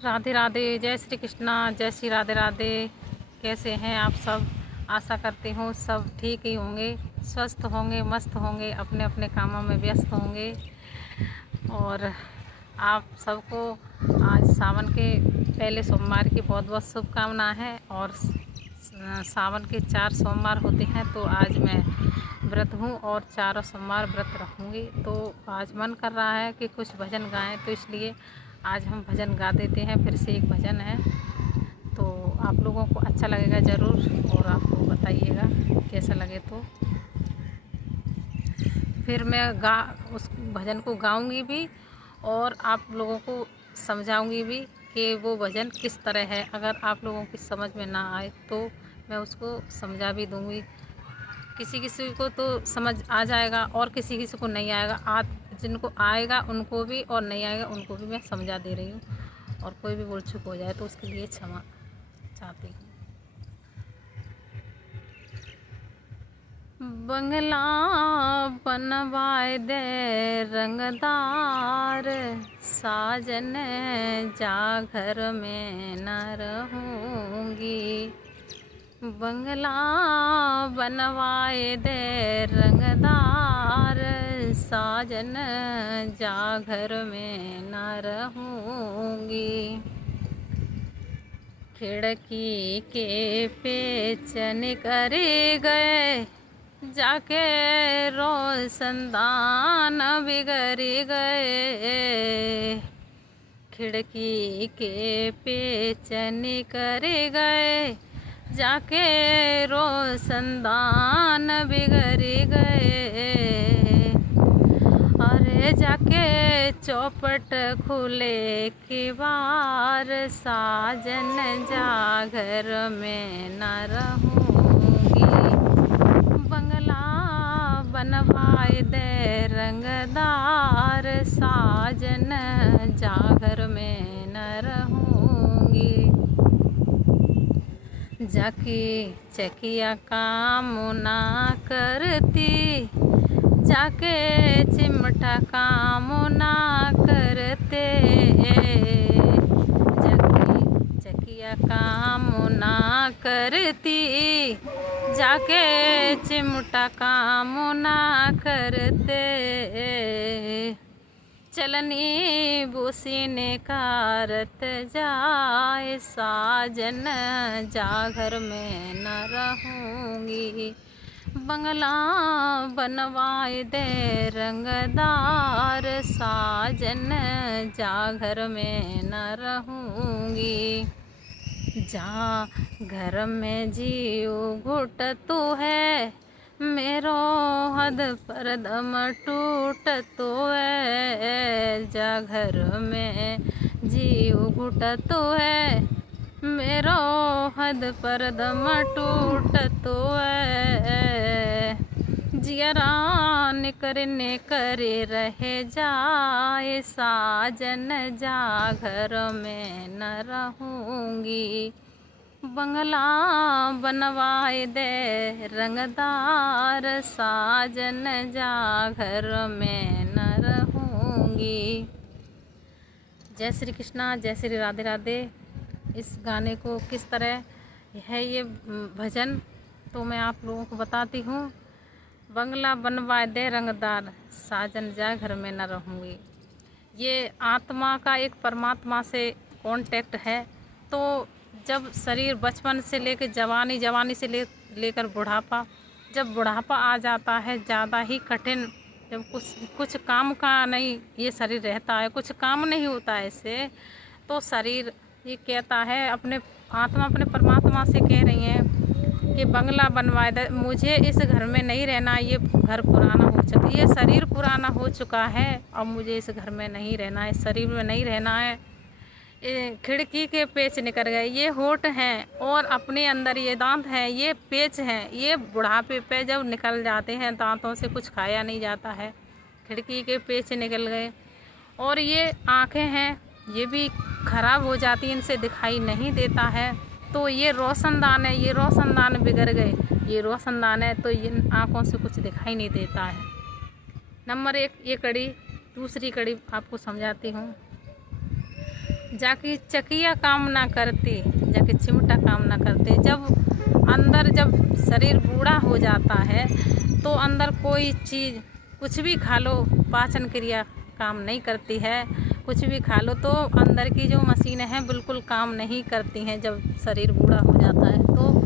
राधे राधे, जय श्री कृष्णा, जय श्री राधे राधे। कैसे हैं आप सब? आशा करती हूँ सब ठीक ही होंगे, स्वस्थ होंगे, मस्त होंगे, अपने अपने कामों में व्यस्त होंगे। और आप सबको आज सावन के पहले सोमवार की बहुत बहुत शुभकामनाएं हैं। और सावन के 4 सोमवार होते हैं, तो आज मैं व्रत हूँ और चारों सोमवार व्रत रखूँगी। तो आज मन कर रहा है कि कुछ भजन गाएं, तो इसलिए आज हम भजन गा देते हैं। फिर से एक भजन है, तो आप लोगों को अच्छा लगेगा ज़रूर, और आपको बताइएगा कैसा लगे। तो फिर मैं उस भजन को गाऊंगी भी और आप लोगों को समझाऊंगी भी कि वो भजन किस तरह है। अगर आप लोगों की समझ में ना आए तो मैं उसको समझा भी दूंगी। किसी किसी को तो समझ आ जाएगा और किसी किसी को नहीं आएगा। जिनको आएगा उनको भी और नहीं आएगा उनको भी मैं समझा दे रही हूँ। और कोई भी भूल चूक हो जाए तो उसके लिए क्षमा चाहती हूँ। बंगला बनवाए दे रंगदार, साजन जा घर में न रहूँगी। बंगला बनवाए दे रंगदार, साजन जा घर में न रहूँगी। खिड़की के पेचन कर गए, जाके रोशनदान बिगड़ गए। खिड़की के पेचन कर गए, जाके रोशनदान बिगड़ गए। अरे जाके चौपट खुले की बार, साजन जा घर में न रहूँगी। बंगला बनवाए दे रंगदार, साजन जा घर में न रहूँगी। जाके चकिया काम ना करती, जाके चिमटा काम ना करते। जाके चकिया काम ना करती, जाके चिमटा काम ना करते। चलनी बूसी ने कारत जाए, साजन जा घर में न रहूँगी। बंगला बनवाए दे रंगदार, साजन जा घर में न रहूँगी। जा घर में जीव घुट तो है, मेरो हद पर दम टूट तो है। जा घर में जीव घुट तो है, मेरो हद पर दम टूट तो है। जियरान करने करे रहे जाए, साजन जा घर में न रहूँगी। बंगला बनवाए दे रंगदार, साजन जा घर में न रहूँगी। जय श्री कृष्णा, जय श्री राधे राधे। इस गाने को किस तरह है ये भजन, तो मैं आप लोगों को बताती हूँ। बंगला बनवाए दे रंगदार, साजन जा घर में न रहूँगी। ये आत्मा का एक परमात्मा से कांटेक्ट है। तो जब शरीर बचपन से लेकर जवानी, जवानी से लेकर बुढ़ापा, जब बुढ़ापा आ जाता है ज़्यादा ही कठिन, जब कुछ काम का नहीं ये शरीर रहता है, कुछ काम नहीं होता है इससे, तो शरीर ये कहता है, अपने आत्मा अपने परमात्मा से कह रही है कि बंगला बनवाए दे, मुझे इस घर में नहीं रहना, ये घर पुराना हो चुका, ये शरीर पुराना हो चुका है, अब मुझे इस घर में नहीं रहना है, इस शरीर में नहीं रहना है। खिड़की के पेच निकल गए, ये होठ हैं और अपने अंदर ये दांत हैं, ये पेच हैं, ये बुढ़ापे पे जब निकल जाते हैं, दांतों से कुछ खाया नहीं जाता है, खिड़की के पेच निकल गए। और ये आँखें हैं, ये भी खराब हो जाती हैं, इनसे दिखाई नहीं देता है। तो ये रोशनदान है, ये रोशनदान बिगड़ गए, ये रोशनदान है, तो इन आँखों से कुछ दिखाई नहीं देता है। नंबर 1 ये कड़ी। दूसरी कड़ी आपको समझाती हूँ। जाके चकिया काम ना करती, जाके चिमटा काम ना करते। जब शरीर बूढ़ा हो जाता है तो अंदर कोई चीज़ कुछ भी खा लो, पाचन क्रिया काम नहीं करती है। कुछ भी खा लो तो अंदर की जो मशीनें हैं बिल्कुल काम नहीं करती हैं। जब शरीर बूढ़ा हो जाता है तो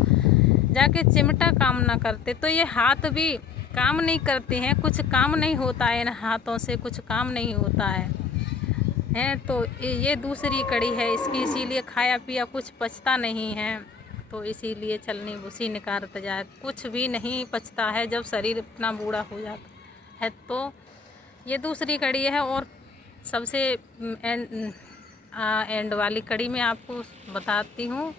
जाके चिमटा काम ना करते, तो ये हाथ भी काम नहीं करते हैं। कुछ काम नहीं होता है इन हाथों से, कुछ काम नहीं होता है। तो ये दूसरी कड़ी है इसकी, इसीलिए खाया पिया कुछ पचता नहीं है। तो इसीलिए चलनी भूसी निकारत जाए, कुछ भी नहीं पचता है जब शरीर इतना बूढ़ा हो जाता है। तो ये दूसरी कड़ी है। और सबसे एंड वाली कड़ी में आपको बताती हूँ।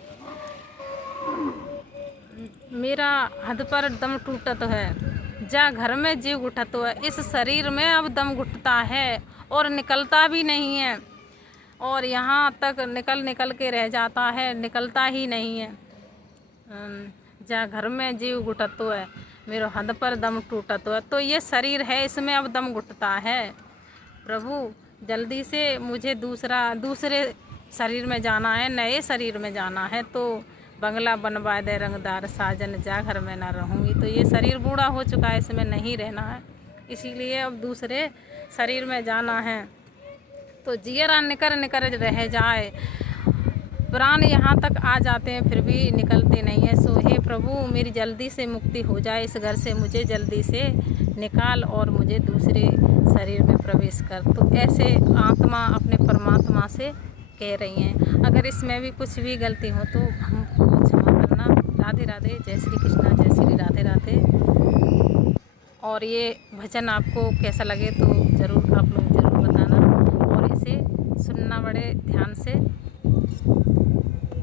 मेरा हद पर दम टूटत है, जा घर में जीव घुटत है। इस शरीर में अब दम घुटता है और निकलता भी नहीं है, और यहाँ तक निकल के रह जाता है, निकलता ही नहीं है। जा घर में जीव घुटत है, मेरे हद पर दम टूटत है। तो ये शरीर है, इसमें अब दम घुटता है। प्रभु जल्दी से मुझे दूसरे शरीर में जाना है, नए शरीर में जाना है। तो बंगला बनवा दे रंगदार साजन, जा घर में ना रहूँगी। तो ये शरीर बूढ़ा हो चुका है, इसमें नहीं रहना है, इसीलिए अब दूसरे शरीर में जाना है। तो जियरा निकर रह जाए, प्राण यहाँ तक आ जाते हैं फिर भी निकलते नहीं हैं। सो हे प्रभु मेरी जल्दी से मुक्ति हो जाए, इस घर से मुझे जल्दी से निकाल और मुझे दूसरे शरीर में प्रवेश कर। तो ऐसे आत्मा अपने परमात्मा से कह रही हैं। अगर इसमें भी कुछ भी गलती हो तो हमको क्षमा करना। राधे राधे, जय श्री कृष्णा, जय श्री राधे राधे। और ये भजन आपको कैसा लगे तो ज़रूर आप लोग ज़रूर बताना, और इसे सुनना बड़े ध्यान से।